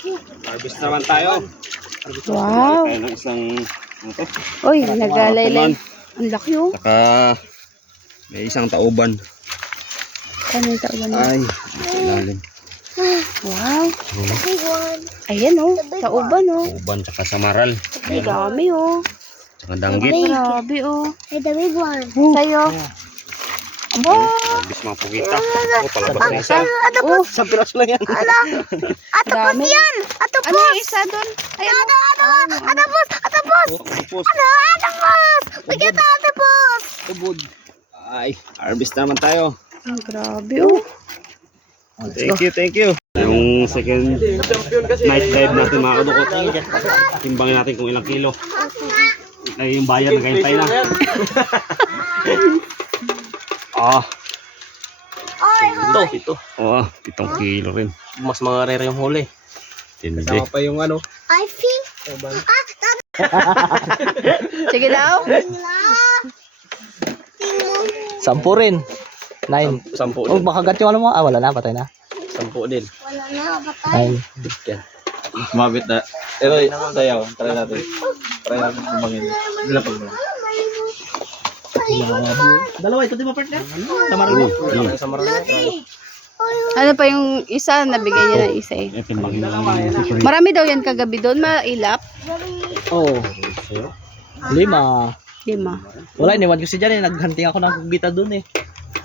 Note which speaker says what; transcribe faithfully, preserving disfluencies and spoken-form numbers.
Speaker 1: Harvest naman tayo.
Speaker 2: Wow.
Speaker 1: Tayo ng isang ano to?
Speaker 2: Uy, nagalaylay. Ang laki oh.
Speaker 1: Saka may isang tauban.
Speaker 2: Ano yung tauban mo?
Speaker 1: Ay, ilalim.
Speaker 2: Wow. Ayan oh, tauban oh.
Speaker 1: Tauban tsaka samaral.
Speaker 2: Ay, dami oh.
Speaker 1: Tsaka danggit.
Speaker 2: Grabe oh.
Speaker 3: Hey, the big one.
Speaker 2: Sa'yo. Aba.
Speaker 1: Harvest mga pugita. Oh, palabas na isa.
Speaker 2: Oh,
Speaker 1: Isang piraso lang yan.
Speaker 2: dami.
Speaker 3: Yan! Atapos!
Speaker 2: Ano yung isa doon? Ayan oh.
Speaker 3: Atapos! Atapos!
Speaker 1: Oh, tapos.
Speaker 3: Ano? Atapos! Bigyan na atapos!
Speaker 1: Tubod. Ay, harvest naman tayo.
Speaker 2: Ang grabe oh.
Speaker 1: Thank you, thank you. Yung second night dive natin mga kadukot. Timbangin natin kung ilang kilo. Ay, yung bayad nagkahintay na. Ah,
Speaker 4: Ito, ito.
Speaker 1: oh, pitong kilo rin.
Speaker 4: Mas mga rare yung huli.
Speaker 1: Hindi.
Speaker 4: pa yung ano.
Speaker 3: I think...
Speaker 2: Sige daw.
Speaker 5: Sampu rin. Nine.
Speaker 4: Sampu
Speaker 5: Oh,
Speaker 4: din.
Speaker 5: makagat yung ano mo. Ah, wala na. Patay na.
Speaker 4: Sampu din.
Speaker 3: Wala na, patay.
Speaker 5: Nine.
Speaker 4: Mabit na. Pero sayaw. Try natin. Try natin kumangin. Dilapag mo.
Speaker 5: Dalawa, ito di ba partner?
Speaker 1: Mm.
Speaker 4: Sa marami.
Speaker 2: Ano pa yung isa, nabigay niya ng isa eh.
Speaker 1: Eh, timbangin na lang yung secret.
Speaker 2: Marami daw yan kagabi doon, mailap.
Speaker 5: Oo. Lima.
Speaker 2: Lima.
Speaker 5: Wala, iniwan ko si Jan eh. Naghunting ako ng bita dun eh.